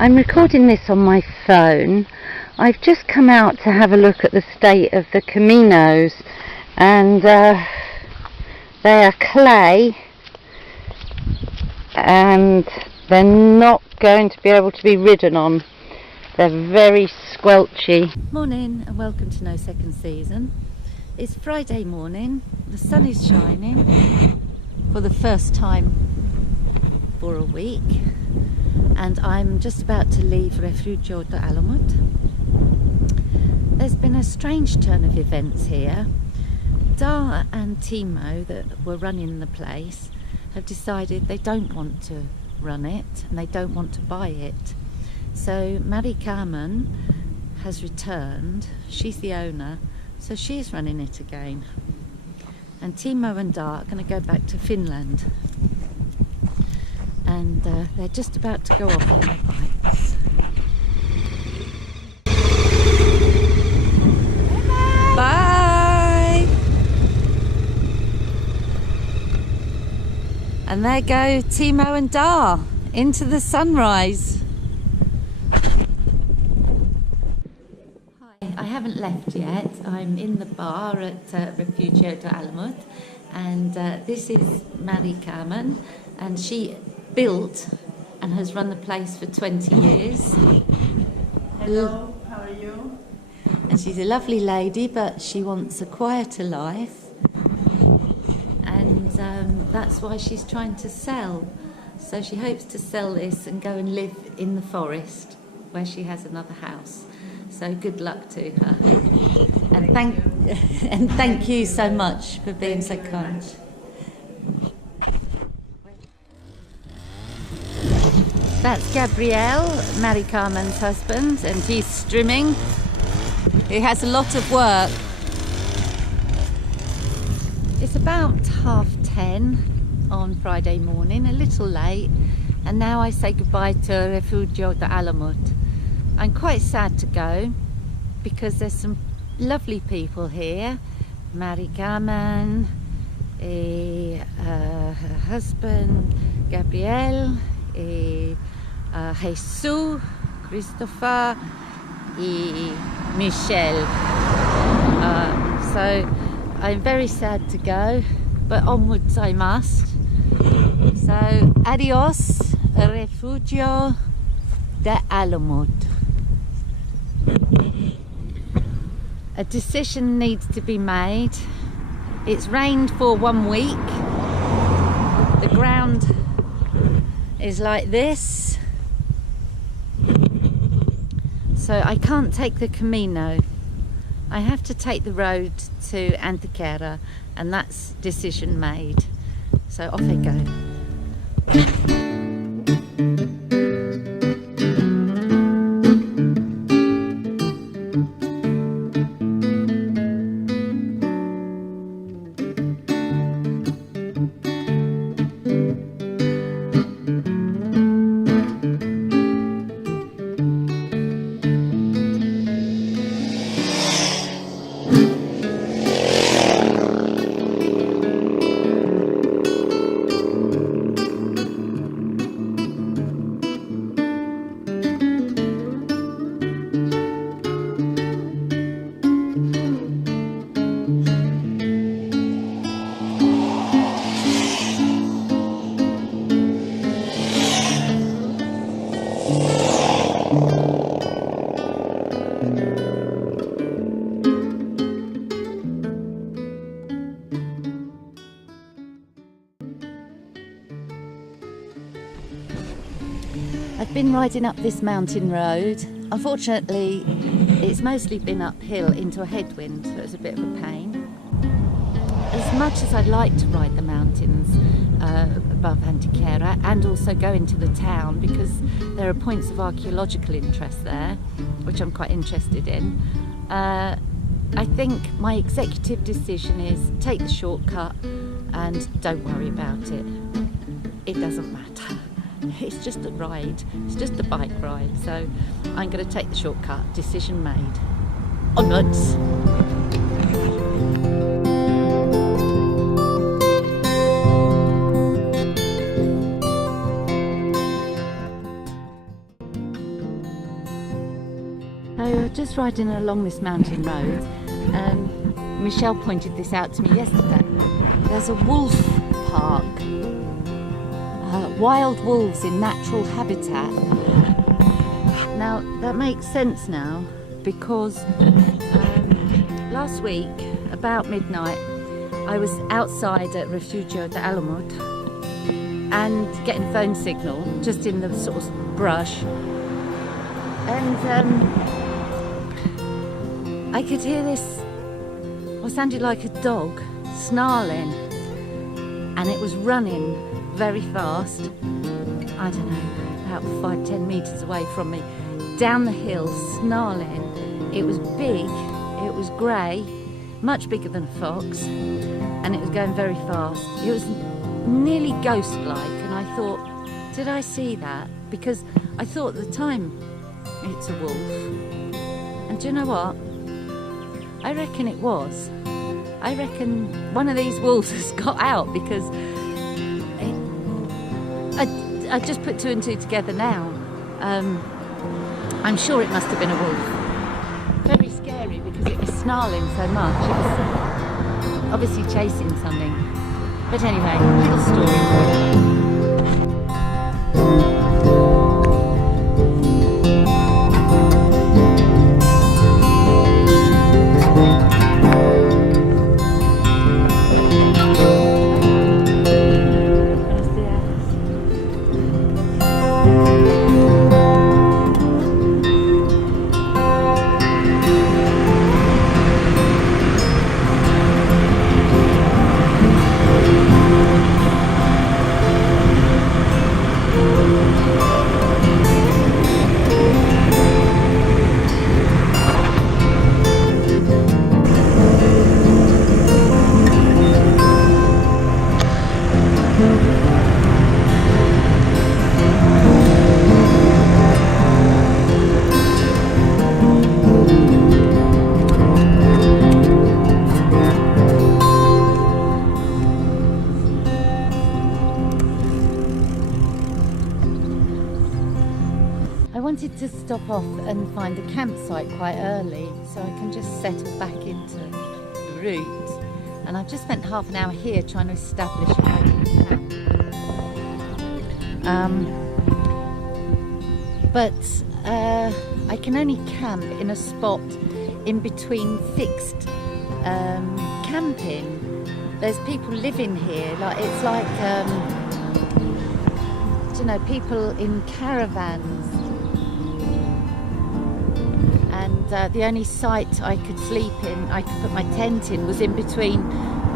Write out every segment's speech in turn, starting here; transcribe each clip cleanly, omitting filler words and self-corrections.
I'm recording this on my phone. I've just come out to have a look at the state of the caminos, and they are clay and they're not going to be able to be ridden on. They're very squelchy. Morning and welcome to No Second Season. It's Friday morning, the sun is shining for the first time for a week, and I'm just about to leave Riogordo de Cauche. There's been a strange turn of events here. Dar and Timo, that were running the place, have decided they don't want to run it and they don't want to buy it. So Mari Carmen has returned. She's the owner, so she's running it again. And Timo and Dar are going to go back to Finland. And they're just about to go off on their bikes. Bye! And there go Timo and Dar into the sunrise. Hi, I haven't left yet. I'm in the bar at Riogordo de Cauche, and this is Mari Carmen, and she built and has run the place for 20 years. Hello, how are you? And she's a lovely lady, but she wants a quieter life, and that's why she's trying to sell. So she hopes to sell this and go and live in the forest where she has another house. So good luck to her, and thank you so much for being so kind. That's Gabriel, Mari Carmen's husband, and he's strimming. He has a lot of work. It's about 10:30 on Friday morning, a little late, and now I say goodbye to Riogordo de Cauche. I'm quite sad to go because there's some lovely people here. Mari Carmen, her husband Gabriel, Jesus, Christopher, Michelle. So I'm very sad to go, but onwards I must. So adios, Riogordo de Cauche. A decision needs to be made. It's rained for 1 week. The ground is like this, so I can't take the camino. I have to take the road to Antequera, and that's decision made. So off I go. I've been riding up this mountain road. Unfortunately, it's mostly been uphill into a headwind, so it's a bit of a pain. As much as I'd like to ride the mountains above Antequera and also go into the town, because there are points of archaeological interest there, which I'm quite interested in, I think my executive decision is take the shortcut and don't worry about it. It doesn't matter. It's just a ride, it's just a bike ride, so I'm going to take the shortcut. Decision made. Onwards! I was just riding along this mountain road, and Michelle pointed this out to me yesterday. There's a wolf park, wild wolves in natural habitat. Now that makes sense now, because last week about midnight I was outside at Refugio de Alamut and getting phone signal just in the sort of brush, and I could hear this, what sounded like a dog, snarling, and it was running very fast, I don't know, about 5-10 metres away from me, down the hill, snarling. It was big, it was grey, much bigger than a fox, and it was going very fast. It was nearly ghost-like, and I thought, did I see that? Because I thought at the time, it's a wolf. And do you know what? I reckon it was. I reckon one of these wolves has got out, because I just put two and two together now. I'm sure it must have been a wolf. Very scary, because it was snarling so much. It was obviously chasing something. But anyway, little story. I wanted to stop off and find a campsite quite early so I can just settle back into the route, and I've just spent half an hour here trying to establish if I can camp. But I can only camp in a spot in between fixed camping. There's people living here, like it's like you know, people in caravans. And the only site I could sleep in, I could put my tent in, was in between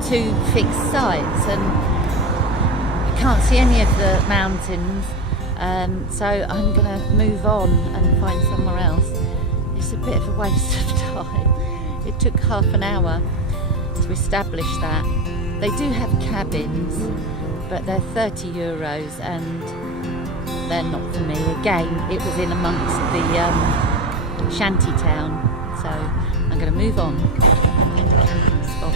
two fixed sites, and I can't see any of the mountains, so I'm going to move on and find somewhere else. It's a bit of a waste of time. It took half an hour to establish that. They do have cabins, but they're €30 and they're not for me. Again, it was in amongst the shanty town, so I'm going to move on to the camping spot.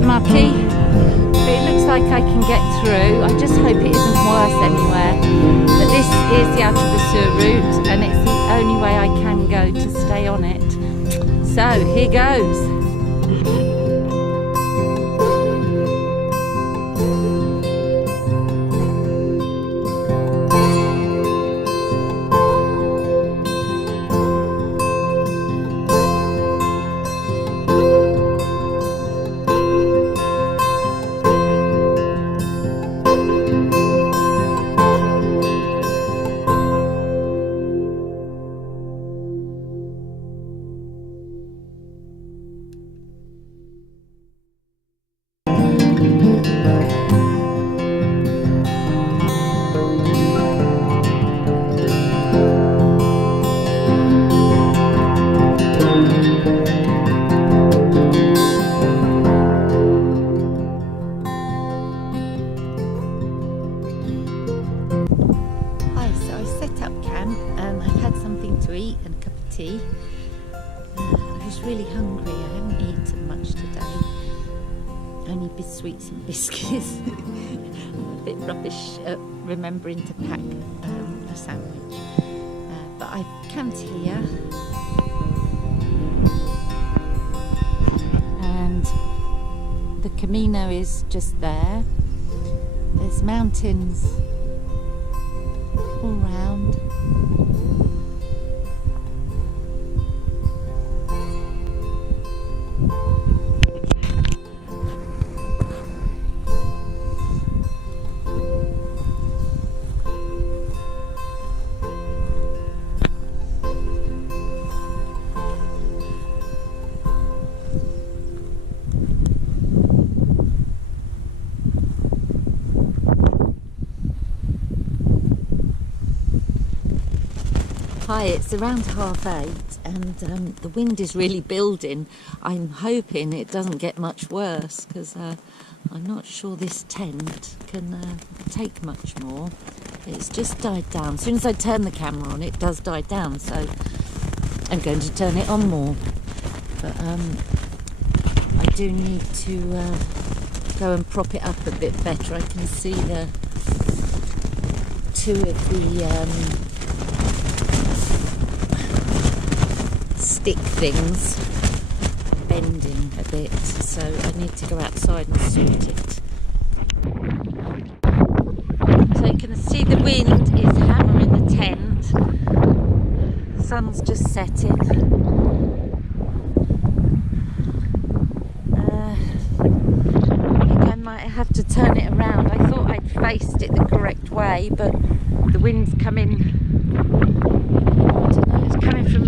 Mucky, but it looks like I can get through. I just hope it isn't worse anywhere. But this is the Altravesur route, and it's the only way I can go to stay on it. So here goes. to eat and a cup of tea. I was really hungry. I haven't eaten much today. Only sweets and biscuits. I'm a bit rubbish at remembering to pack a sandwich. But I've camped here. And the camino is just there. There's mountains all round. Hi, it's around 8:30 and the wind is really building. I'm hoping it doesn't get much worse because I'm not sure this tent can take much more. It's just died down. As soon as I turn the camera on, it does die down, so I'm going to turn it on more. But I do need to go and prop it up a bit better. I can see the two of the stick things bending a bit, so I need to go outside and sort it. So you can see the wind is hammering the tent. The sun's just setting. I think I might have to turn it around. I thought I'd faced it the correct way, but the wind's coming, I don't know, it's coming from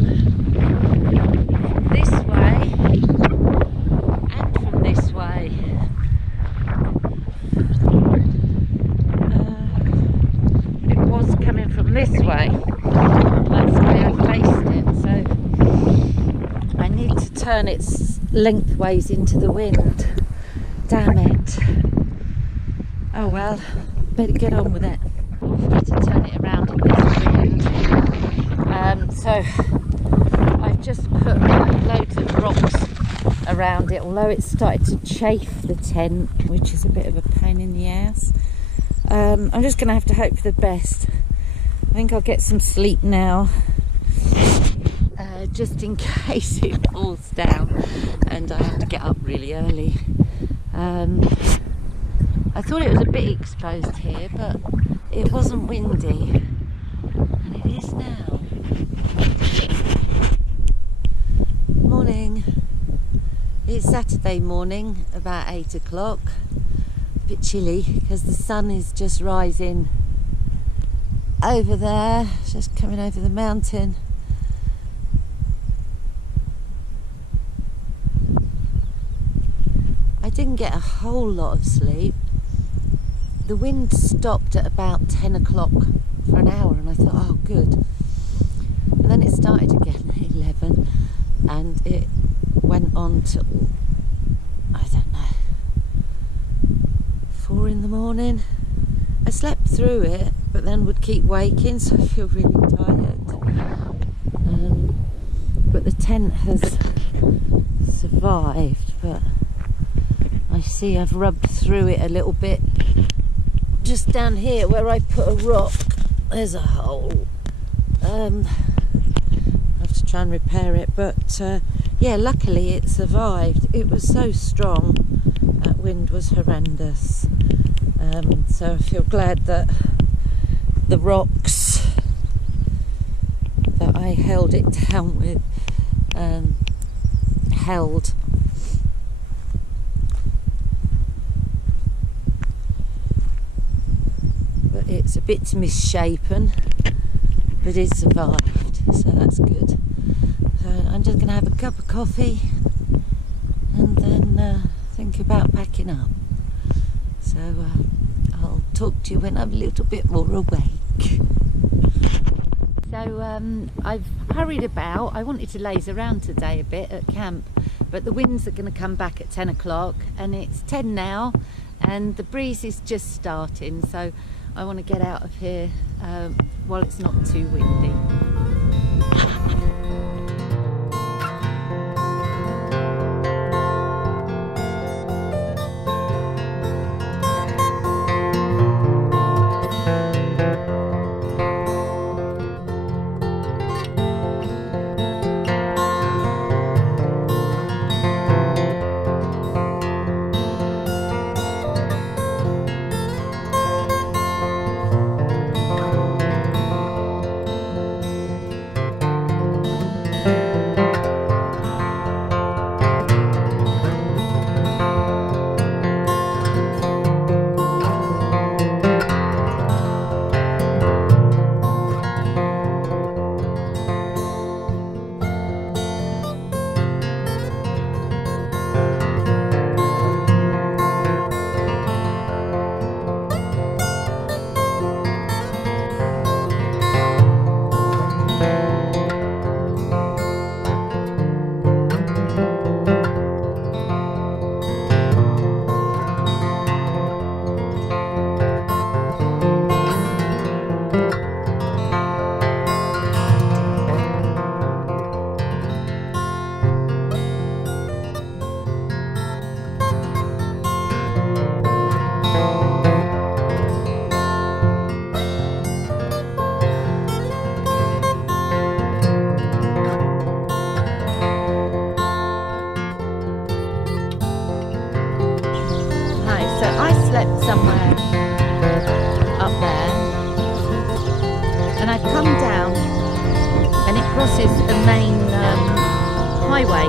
this way and from this way. It was coming from this way. That's the way I faced it, so I need to turn it lengthways into the wind. Damn it. Oh well, better get on with it. Need to turn it around in this wind. So I've just put loads of rocks around it, although it's started to chafe the tent, which is a bit of a pain in the ass. I'm just going to have to hope for the best. I think I'll get some sleep now, just in case it falls down and I have to get up really early. I thought it was a bit exposed here, but it wasn't windy, and it is now. Morning. It's Saturday morning, about 8 o'clock. A bit chilly because the sun is just rising over there, just coming over the mountain. I didn't get a whole lot of sleep. The wind stopped at about 10 o'clock for an hour, and I thought, oh good. And then it started again at 11, and it went on till, I don't know, 4 in the morning. I slept through it, but then would keep waking, so I feel really tired. But the tent has survived, but I see I've rubbed through it a little bit. Just down here where I put a rock, there's a hole. I have to try and repair it, but yeah, luckily it survived. It was so strong, that wind was horrendous. So I feel glad that the rocks that I held it down with held. But it's a bit misshapen, but it survived, so that's good. So I'm just going to have a cup of coffee and then think about packing up. So I'll talk to you when I'm a little bit more awake. So I've hurried about. I wanted to laze around today a bit at camp, but the winds are going to come back at 10 o'clock and it's 10 now and the breeze is just starting, so I want to get out of here while it's not too windy. Somewhere up there, and I come down and it crosses the main highway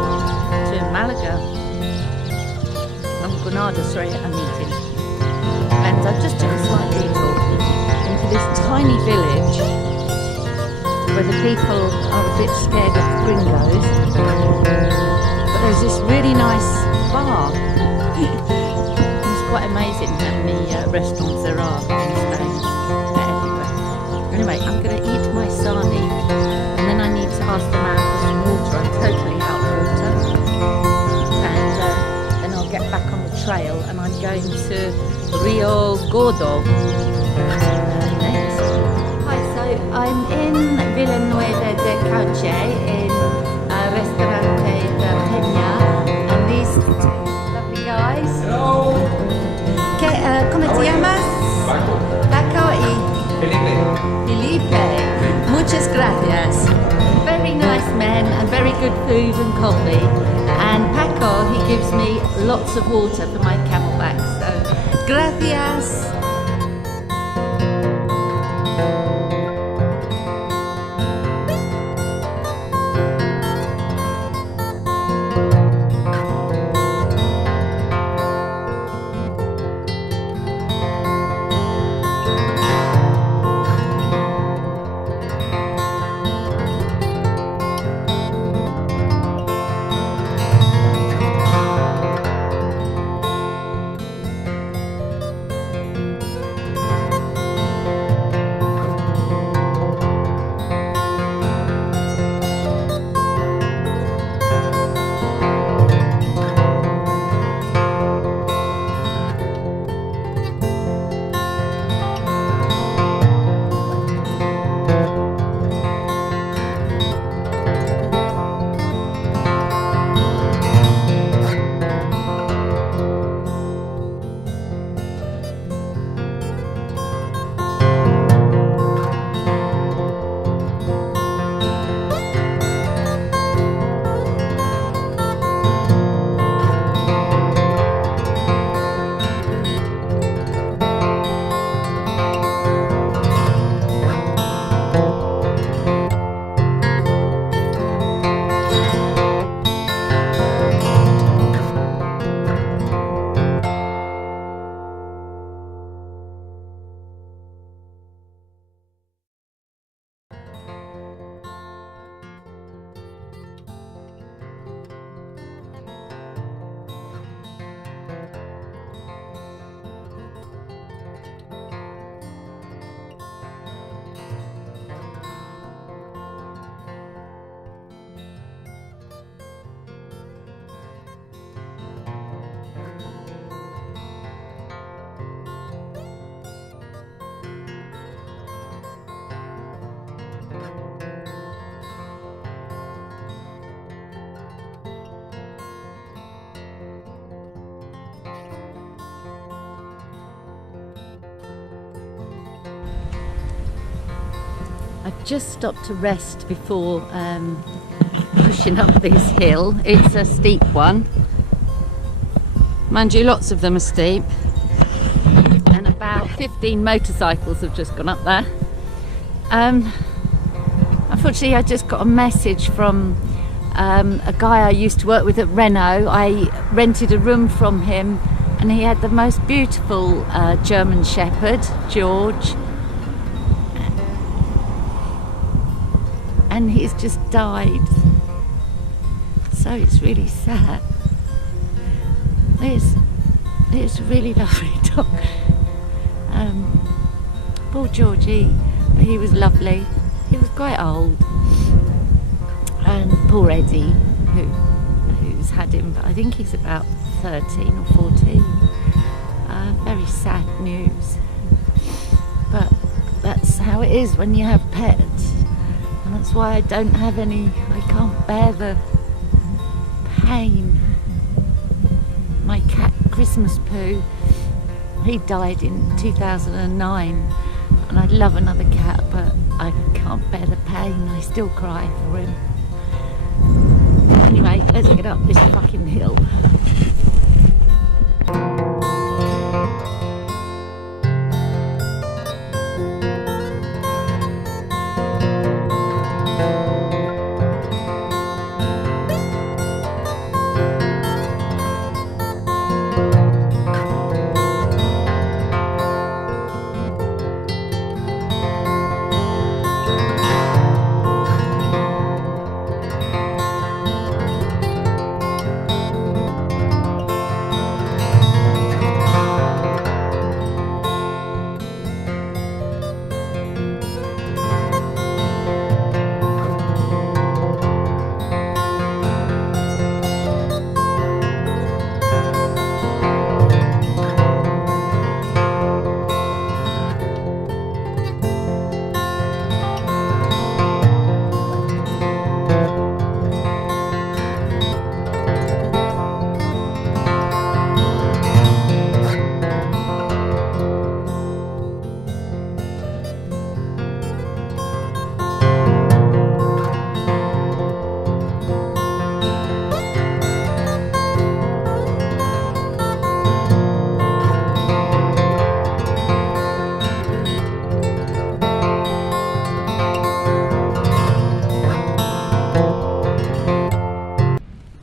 to Malaga and Granada, sorry, I'm eating, and I just took a slight detour into this tiny village where the people are a bit scared of gringos, but there's this really nice bar. Quite amazing how many restaurants there are in Spain. They're everywhere. Anyway, I'm going to eat my sarnie and then I need to ask the man for some water. I'm totally out of water. And then I'll get back on the trail and I'm going to Riogordo next. Hi, so I'm in Villanueva de Cauche in Restaurante de Peña, and these lovely guys. Hello. ¿Cómo te llamas? Paco y Felipe. Muchas gracias. Very nice men and very good food and coffee. And Paco, he gives me lots of water for my camelback. So, gracias. I've just stopped to rest before pushing up this hill. It's a steep one. Mind you, lots of them are steep. And about 15 motorcycles have just gone up there. Unfortunately, I just got a message from a guy I used to work with at Renault. I rented a room from him, and he had the most beautiful German Shepherd, George. And he's just died. So it's really sad. It's a really lovely dog. Poor Georgie, he was lovely. He was quite old. And poor Eddie, who's had him, but I think he's about 13 or 14. Very sad news. But that's how it is when you have pets. And that's why I don't have any, I can't bear the pain. My cat, Christmas Poo, he died in 2009, and I'd love another cat, but I can't bear the pain. I still cry for him. Anyway, let's get up this fucking hill.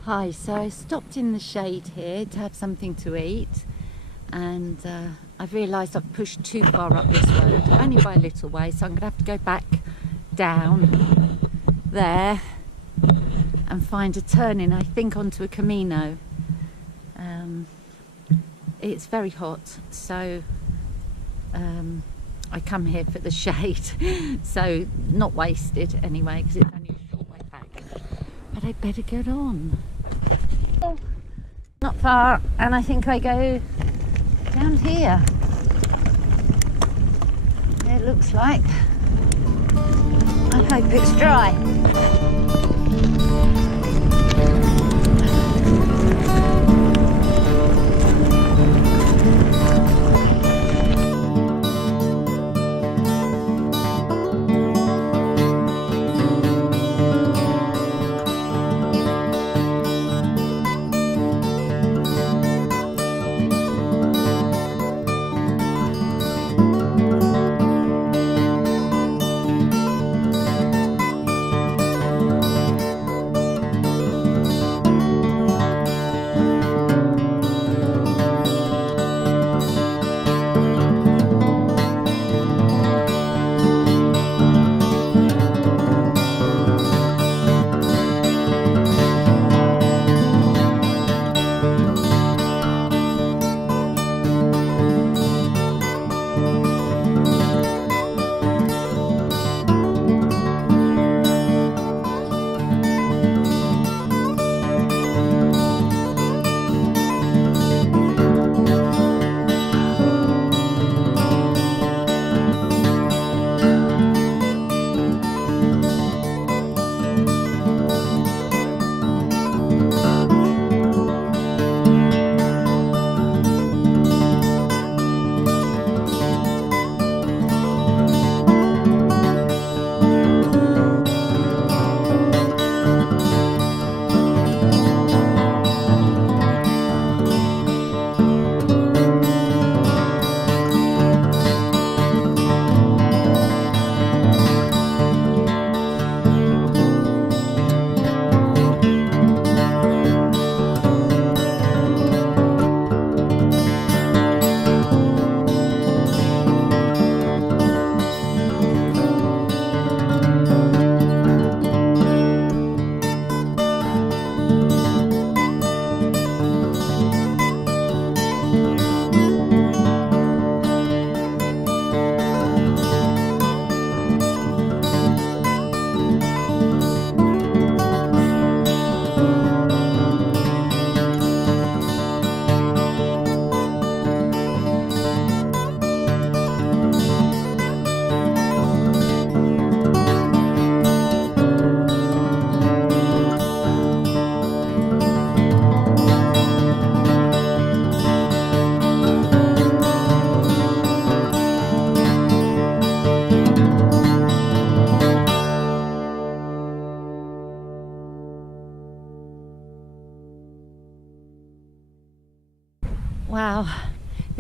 Hi, so I stopped in the shade here to have something to eat, and I've realised I've pushed too far up this road, only by a little way, so I'm going to have to go back down there and find a turning, I think, onto a camino. It's very hot, so I come here for the shade, so not wasted anyway, because it's only a short way back. But I better get on. Not far, and I think I go down here. It looks like. I hope it's dry.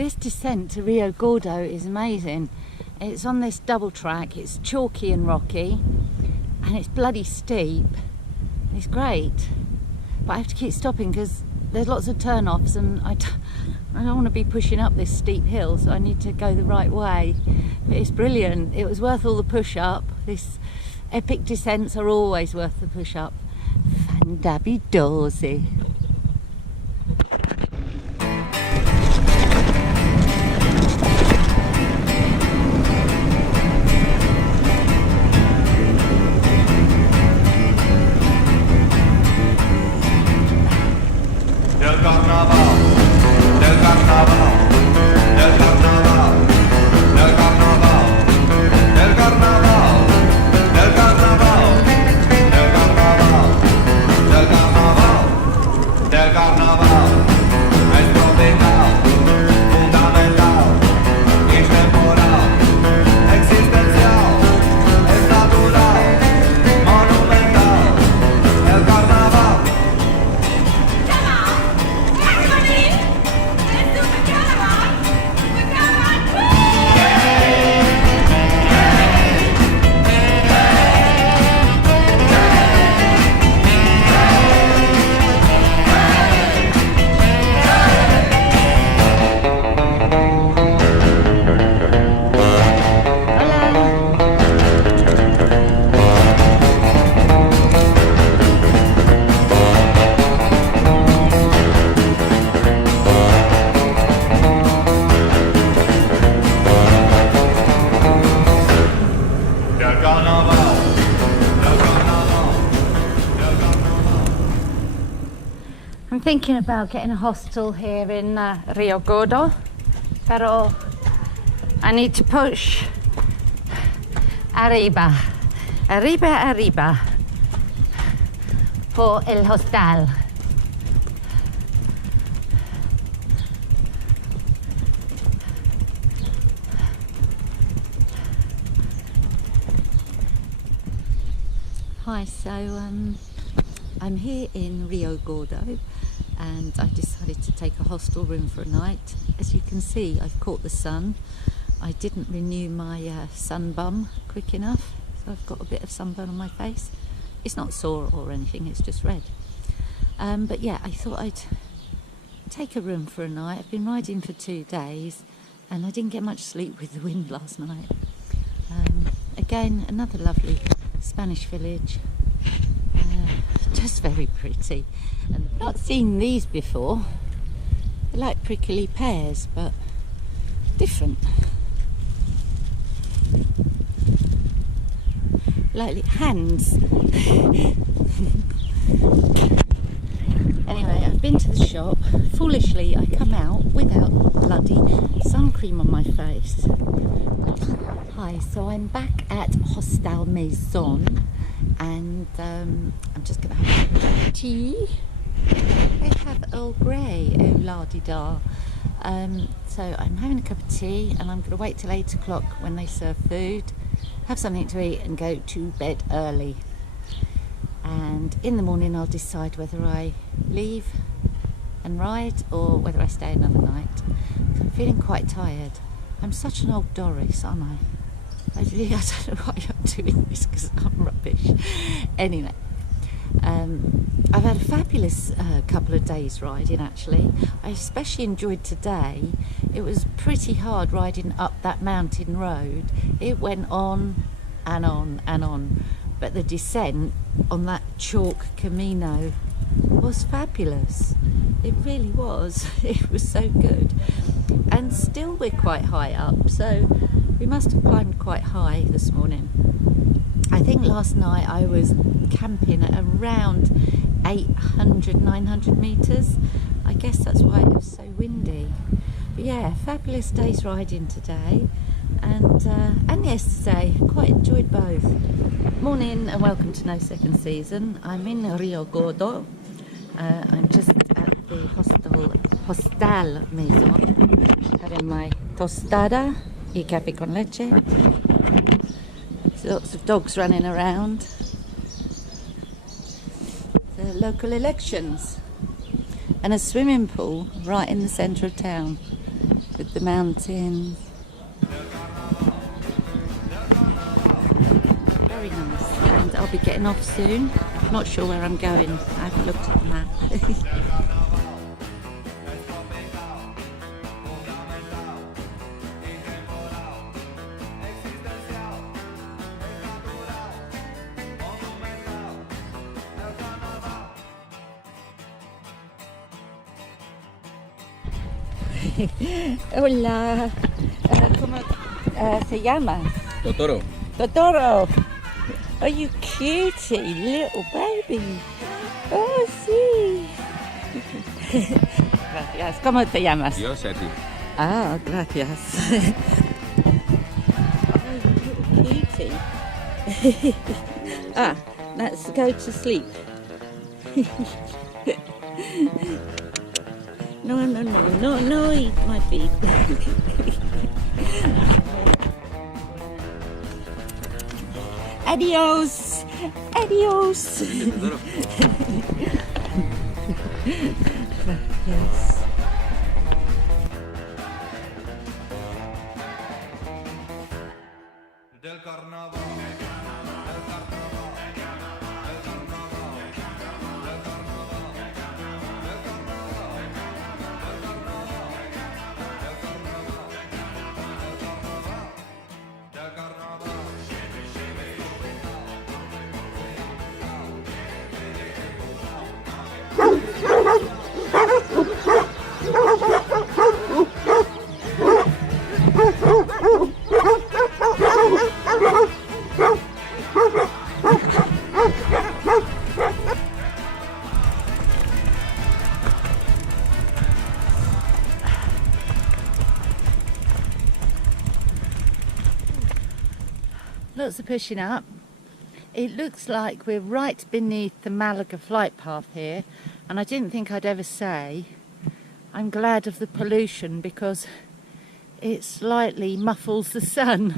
This descent to Riogordo is amazing. It's on this double track, it's chalky and rocky, and it's bloody steep. It's great, but I have to keep stopping because there's lots of turn-offs, and I don't want to be pushing up this steep hill, so I need to go the right way. But it's brilliant. It was worth all the push-up. These epic descents are always worth the push-up. Fandabidosi. I'm thinking about getting a hostel here in Riogordo, pero I need to push arriba for el hostal. Hi, so I'm here in Riogordo, and I decided to take a hostel room for a night. As you can see, I've caught the sun. I didn't renew my sun bum quick enough, so I've got a bit of sunburn on my face. It's not sore or anything, it's just red. But yeah, I thought I'd take a room for a night. I've been riding for 2 days and I didn't get much sleep with the wind last night. Again, another lovely Spanish village. Just very pretty, and I've not seen these before. They're like prickly pears, but different. Like hands. Anyway, I've been to the shop. Foolishly, I come out without bloody sun cream on my face. Hi, so I'm back at Hostal Maison, and I'm just going to have a cup of tea. They have Earl Grey, oh la-di-da. So I'm having a cup of tea, and I'm going to wait till 8 o'clock when they serve food, have something to eat and go to bed early. And in the morning I'll decide whether I leave and ride or whether I stay another night. I'm feeling quite tired. I'm such an old Doris, aren't I? I don't know why I'm doing this because I'm rubbish. Anyway, I've had a fabulous couple of days riding actually. I especially enjoyed today. It was pretty hard riding up that mountain road. It went on and on and on. But the descent on that chalk camino was fabulous. It really was. It was so good. And still we're quite high up, so we must have climbed quite high this morning. I think last night I was camping at around 800, 900 metres. I guess that's why it was so windy. But yeah, fabulous day's riding today. And yesterday, quite enjoyed both. Morning and welcome to No Second Season. I'm in Riogordo. I'm just at the Hostal Maison, having my tostada y café con leche. There's lots of dogs running around. The local elections and a swimming pool right in the centre of town. with the mountains. Very nice, and I'll be getting off soon. Not sure where I'm going, I haven't looked at the map. Hola, ¿cómo se llama? Totoro. Totoro. Oh, you cutie little baby. Oh, sí. Gracias. ¿Cómo te llamas? Yo, Seti. Ah, gracias. Oh, you little cutie. Ah, let's go to sleep. No, eat my feet. Adios. Adios. Yes. Lots of pushing up. It looks like we're right beneath the Malaga flight path here, and I didn't think I'd ever say I'm glad of the pollution because it slightly muffles the sun.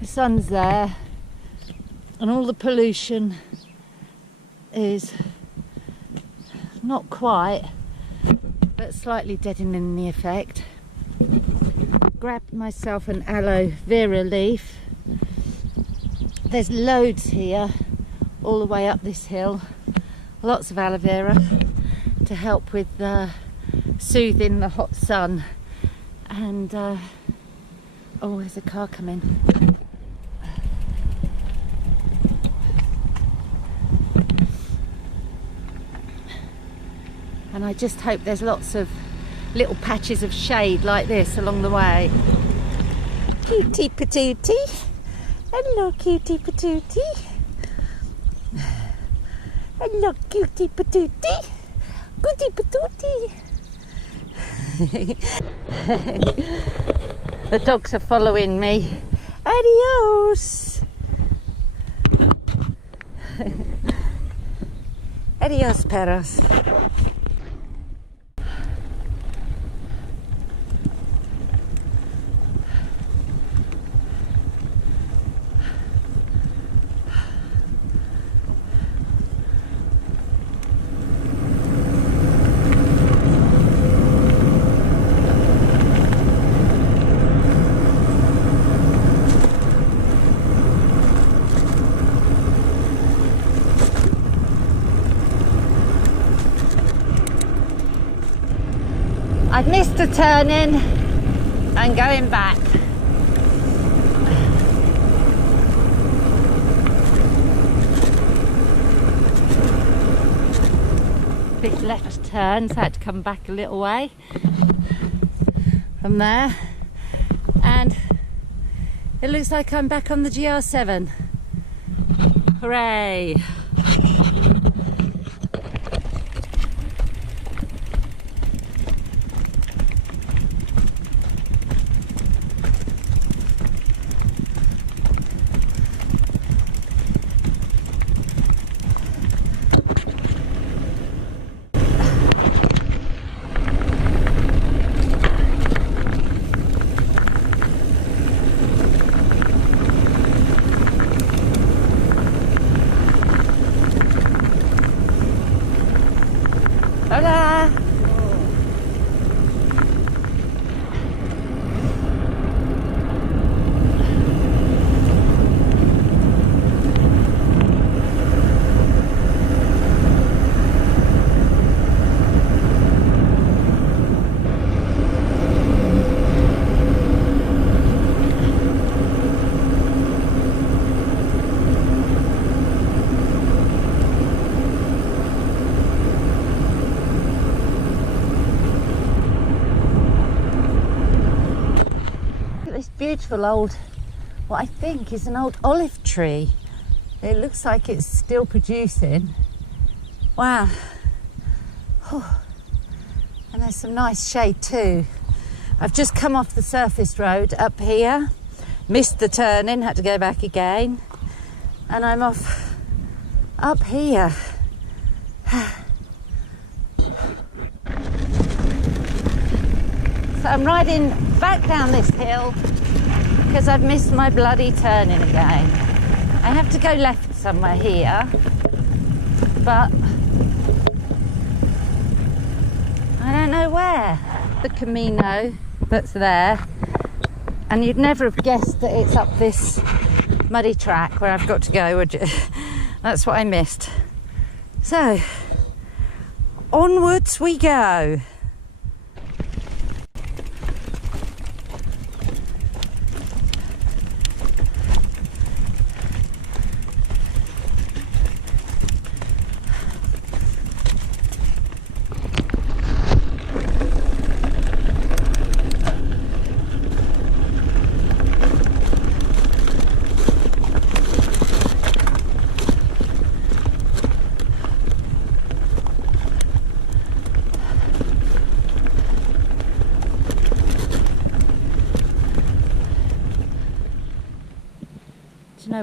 The sun's there and all the pollution is not quite, but slightly deadening the effect. Grabbed myself an aloe vera leaf. There's loads here all the way up this hill, lots of aloe vera to help with soothing the hot sun. And oh, there's a car coming. And I just hope there's lots of little patches of shade like this along the way. Cutie patootie. Hello, cutie patootie. Hello, cutie patootie. Cutie patootie. The dogs are following me. Adios. Adios, perros. I've missed a turning and going back. Big left turn, so I had to come back a little way from there. And it looks like I'm back on the GR7. Hooray! beautiful old, what I think is an old olive tree. It looks like it's still producing. Wow. Oh. And there's some nice shade too. I've just come off the surface road up here, missed the turning, had to go back again, and I'm off up here. So I'm riding back down this hill because I've missed my bloody turning again. I have to go left somewhere here, but I don't know where. The camino that's there, and you'd never have guessed that it's up this muddy track where I've got to go, would you? That's what I missed. So, onwards we go.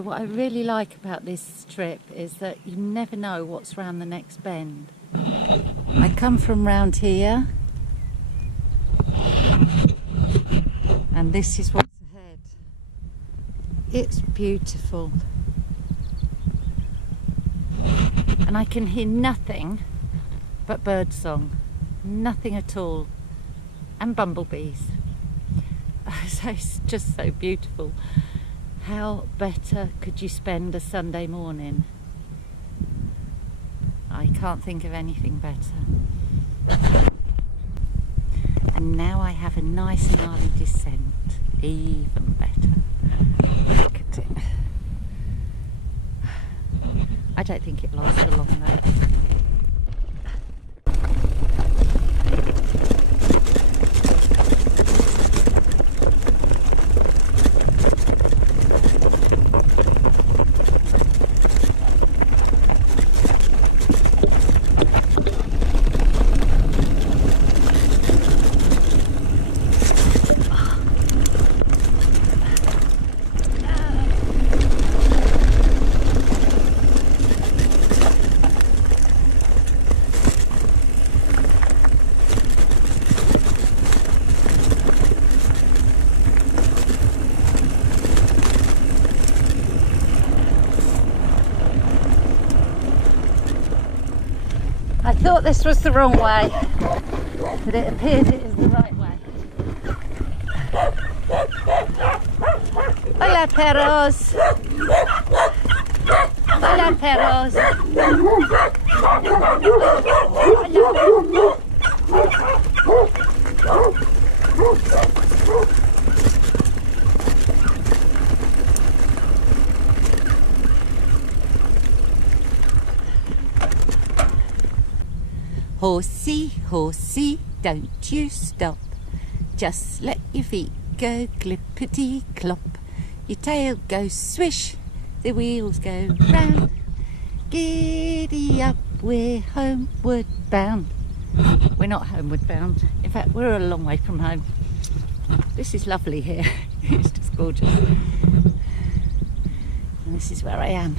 What I really like about this trip is that you never know what's round the next bend. I come from round here, and this is what's ahead. It's beautiful, and I can hear nothing but birdsong, nothing at all, and bumblebees. So it's just so beautiful. How better could you spend a Sunday morning? I can't think of anything better. And now I have a nice gnarly descent, even better. Look at it. I don't think it lasts for long though. I thought this was the wrong way, but it appears it is the right way. Hola perros! Hola perros! Horsey, horsey, don't you stop. Just let your feet go clippity clop. Your tail goes swish, the wheels go round. Giddy up, we're homeward bound. We're not homeward bound. In fact, we're a long way from home. This is lovely here. It's just gorgeous. And this is where I am.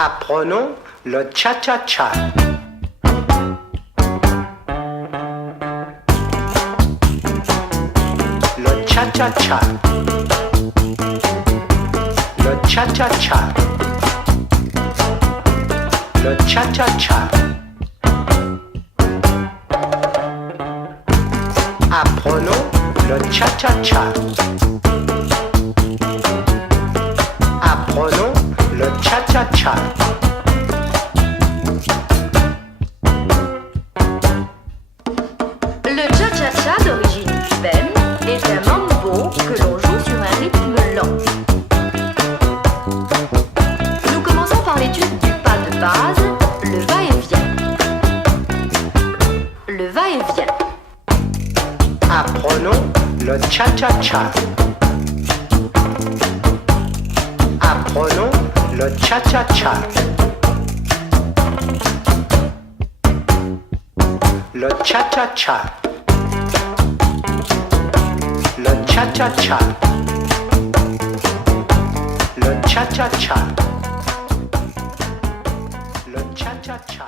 Apprenons le cha-cha-cha. Le cha-cha-cha. Le cha-cha-cha. Le cha-cha-cha. Apprenons le cha-cha-cha. Apprenons le cha-cha-cha. Le cha-cha-cha d'origine cubaine est un mambo que l'on joue sur un rythme lent. Nous commençons par l'étude du pas de base, le va-et-vient. Le va-et-vient. Apprenons le cha-cha-cha. Apprenons le cha-cha-cha. Le cha-cha-cha. Le cha-cha-cha. Le cha-cha-cha. Le cha-cha-cha.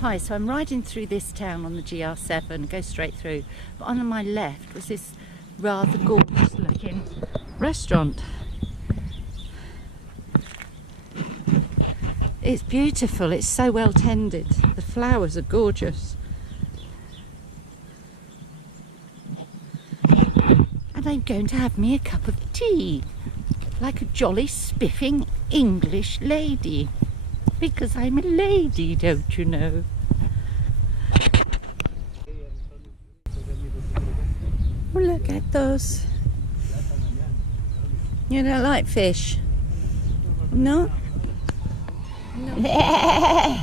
Hi, so I'm riding through this town on the GR7, go straight through, but on my left was this rather gorgeous looking restaurant. It's beautiful, it's so well tended, the flowers are gorgeous. And I'm going to have me a cup of tea, like a jolly spiffing English lady, because I'm a lady, don't you know? Oh, look at those. You don't like fish? No? No.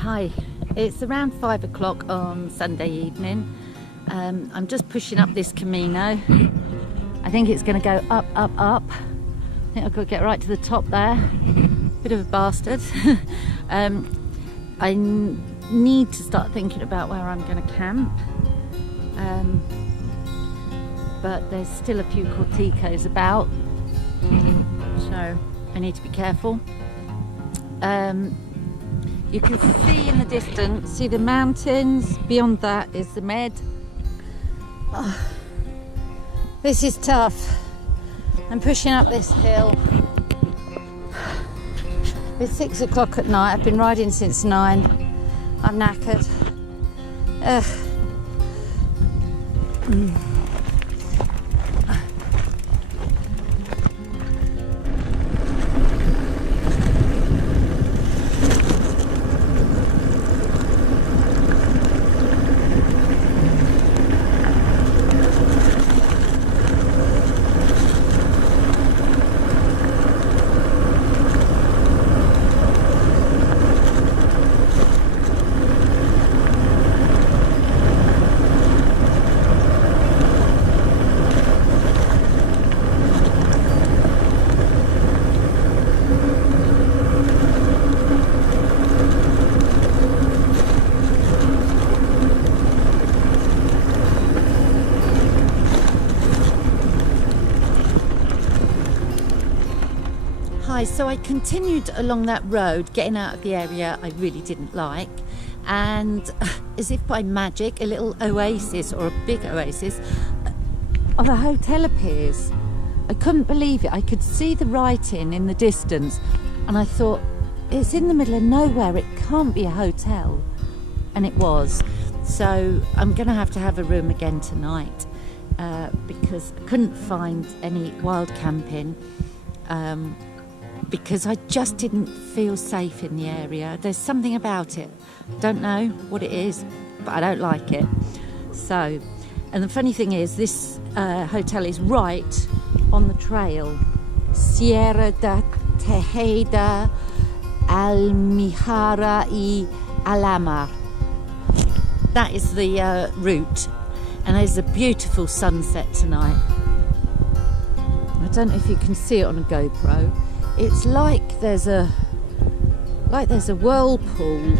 Hi, it's around 5 o'clock on Sunday evening. I'm just pushing up this camino. I think it's going to go up, up, up. I think I've got to get right to the top there. Bit of a bastard. I need to start thinking about where I'm going to camp. But there's still a few corticos about, so I need to be careful. You can see in the distance, see the mountains, beyond that is the Med. Oh, this is tough. I'm pushing up this hill. It's 6 o'clock at night, I've been riding since 9. I'm knackered. So I continued along that road, getting out of the area I really didn't like, and as if by magic, a little oasis, or a big oasis, of a hotel appears. I couldn't believe it. I could see the writing in the distance, and I thought, it's in the middle of nowhere, it can't be a hotel. And it was. So I'm going to have a room again tonight, because I couldn't find any wild camping. Because I just didn't feel safe in the area. There's something about it. Don't know what it is, but I don't like it. So, and the funny thing is, this hotel is right on the trail. Sierra de Tejeda, Almijara y Alamar. That is the route. And there's a beautiful sunset tonight. I don't know if you can see it on a GoPro. It's like there's a whirlpool.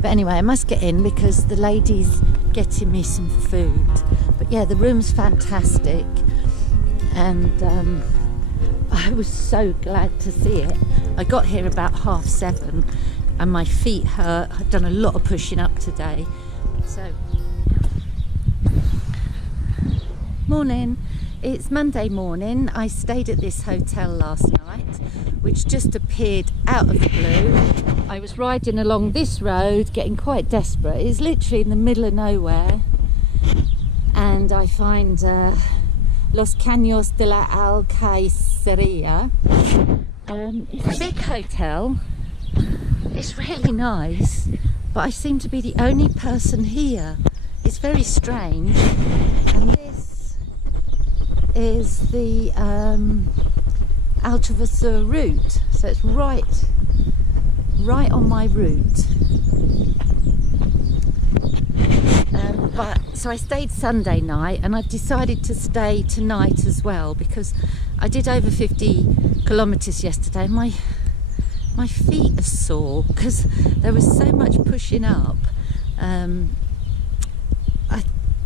But anyway, I must get in because the lady's getting me some food. But yeah, the room's fantastic, and I was so glad to see it. I got here about 7:30 and my feet hurt. I've done a lot of pushing up today. So, morning. It's Monday morning. I stayed at this hotel last night, which just appeared out of the blue. I was riding along this road, getting quite desperate. It's literally in the middle of nowhere. And I find Los Caños de la Alcaiceria. It's a big hotel. It's really nice, but I seem to be the only person here. It's very strange. And this is the Altravesur route, so it's right on my route. So I stayed Sunday night, and I've decided to stay tonight as well because I did over 50 kilometers yesterday. My feet are sore because there was so much pushing up.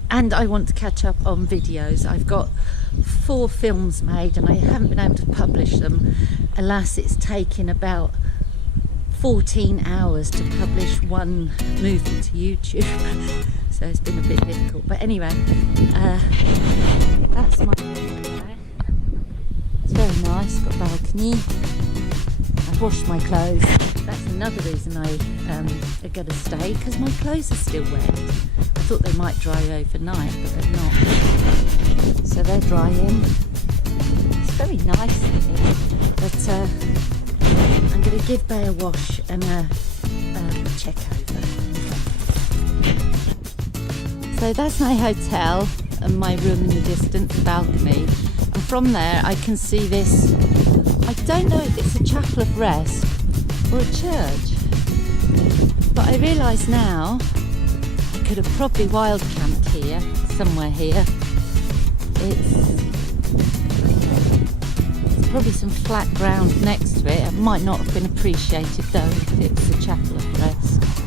And I want to catch up on videos. I've got 4 films made and I haven't been able to publish them. Alas, it's taken about 14 hours to publish one movie to YouTube. So it's been a bit difficult. But anyway, that's my room there. It's very nice, got a balcony. I've washed my clothes. That's another reason I'm going to stay, because my clothes are still wet. I thought they might dry overnight, but they're not. So they're drying. It's very nice in here, but I'm going to give Bay a wash and a check over. So that's my hotel and my room in the distance, the balcony. And from there I can see this, I don't know if it's a chapel of rest or a church. But I realise now I could have probably wild camped here, somewhere here. It's probably some flat ground next to it. It might not have been appreciated though if it's a chapel of rest.